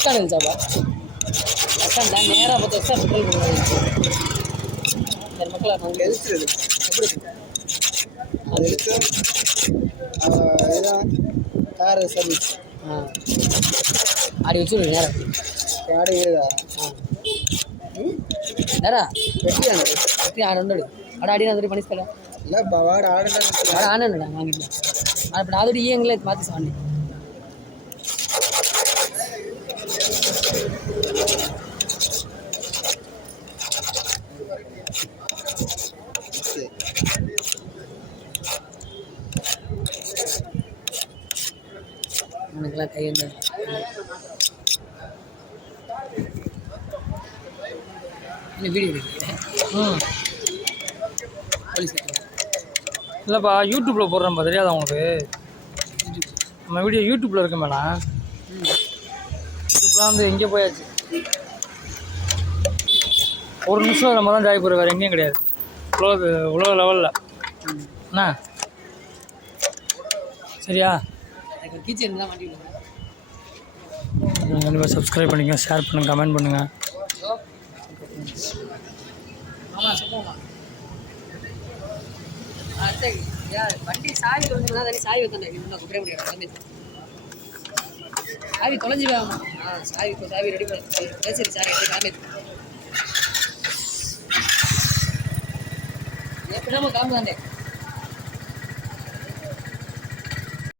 bus stand இருந்துச்சாப்பா bus stand தான் நேராக பார்த்து வருஷம் பெட்ரோல் போடுவாங்க மக்கள் அவங்க எதிர்த்து எப்படி அது இருக்கு இதான் கார் சர்வீஸ் ஆடி வச்சு நேரம் ஆடு ஏதா நேரா வெட்டியானு வெட்டி ஆடு ஆட ஆடி நான் பண்ணிஸ்தல இல்லை வாட ஆடு ஆட ஆனடா வாங்கிட்டேன் இப்போ நான் அதோட ஈயங்களே மாற்றி சாண்டி எனக்குலாம் கை வந்து வீடியோ எடுக்கிறேன் போலீஸ் இல்லைப்பா யூடியூப்பில் போடுறேன்ப்பா தெரியாதா உங்களுக்கு நம்ம வீடியோ யூடியூப்பில் இருக்க மேடம் யூடியூப்லாம் வந்து எங்கேயோ போயாச்சு ஒரு நிமிஷம் நம்ம தான் ஜாய் போகிற வேறு எங்கேயும் கிடையாது உலக லெவலில் என்ன சரியா கிச்சன் தான் வண்டி கண்டிப்பாக சப்ஸ்கிரைப் பண்ணிக்கங்க ஷேர் பண்ணுங்கள் கமெண்ட் பண்ணுங்கள் ஆமாம் சொல்லுவோம்மா வண்டி சாவி தொலைஞ்சா தானே சாவி வைத்தேன் இன்னும் குப்பைய முடியாது சாவி தொலைஞ்சிடாமா சாவி இப்போ சாவி ரெடி பண்ணி சரி சாவி கிளம்பி எப்படினாம கிளம்பு தானே